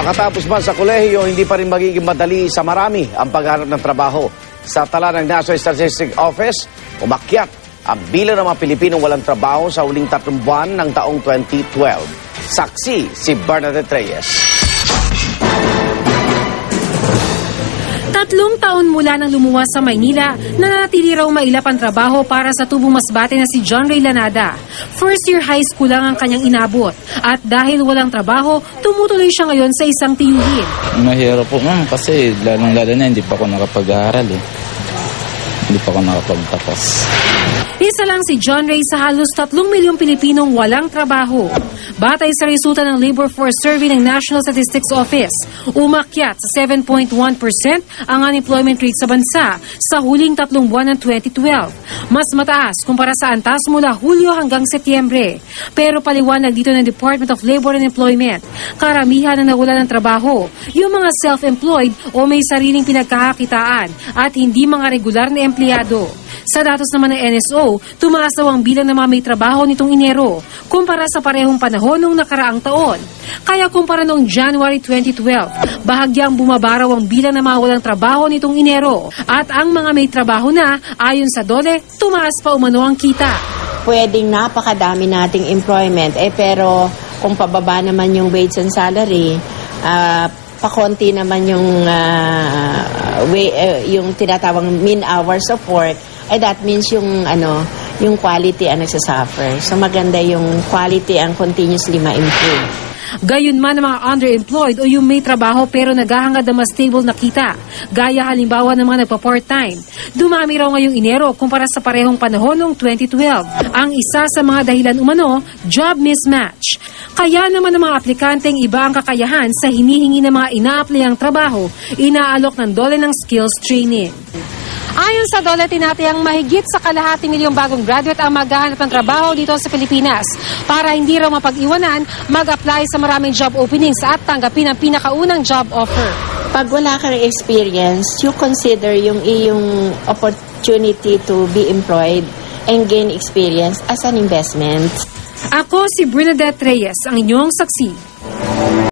Makatapos man sa kolehiyo, hindi pa rin magiging madali sa marami ang paghanap ng trabaho. Sa tala ng National Statistics Office, umakyat ang bilang ng mga Pilipinong walang trabaho sa huling 3 buwan ng taong 2012. Saksi si Bernadette Reyes. 3 taon mula nang lumuwas sa Maynila, nanatili raw mailap ang trabaho para sa tubong masbate na si John Ray Lanada. First year high school lang ang kanyang inabot. At dahil walang trabaho, tumutuloy siya ngayon sa isang tiyuhin. Mahirap po ma'am kasi lalong-lalo na hindi pa ako nakapag-aaral eh. Hindi pa ako nakapagtapos. Isa lang si John Ray sa halos 3 milyong Pilipinong walang trabaho. Batay sa resulta ng Labor Force Survey ng National Statistics Office, umakyat sa 7.1% ang unemployment rate sa bansa sa huling 3 buwan ng 2012. Mas mataas kumpara sa antas mula Hulyo hanggang Setyembre. Pero paliwanag dito ng Department of Labor and Employment, karamihan na nawala ng trabaho, yung mga self-employed o may sariling pinagkakakitaan at hindi mga regular na empleyado. Sa datos naman ng NSO, tumaas daw ang bilang ng mga may trabaho nitong Enero kumpara sa parehong panahon noong nakaraang taon. Kaya kumpara noong January 2012, bahagyang bumabaraw ang bilang ng mga walang trabaho nitong Enero. At ang mga may trabaho na, ayon sa DOLE, tumaas pa umano ang kita. Pwedeng napakadami nating employment, pero kung pababa naman yung wage and salary, pakonti naman yung tinatawang mean hours of work, that means yung quality ang nagsasuffer. So maganda yung quality ang continuously ma-improve. Gayon man ang mga underemployed o yung may trabaho pero naghahangad na mas stable na kita. Gaya halimbawa ng mga nagpa-part-time. Dumami raw ngayong Enero kumpara sa parehong panahon noong 2012. Ang isa sa mga dahilan umano, job mismatch. Kaya naman ang mga aplikanteng iba ang kakayahan sa hinihingi ng mga ina-applyang trabaho, inaalok ng DOLE ng skills training. Ayon sa DOLE, tinatayang mahigit sa 250,000 bagong graduate ang maghahanap ng trabaho dito sa Pilipinas. Para hindi raw mapag-iwanan, mag-apply sa maraming job openings at tanggapin ang pinakaunang job offer. Pag wala kang experience, you consider yung iyong opportunity to be employed and gain experience as an investment. Ako si Bernadette Reyes, ang inyong saksi.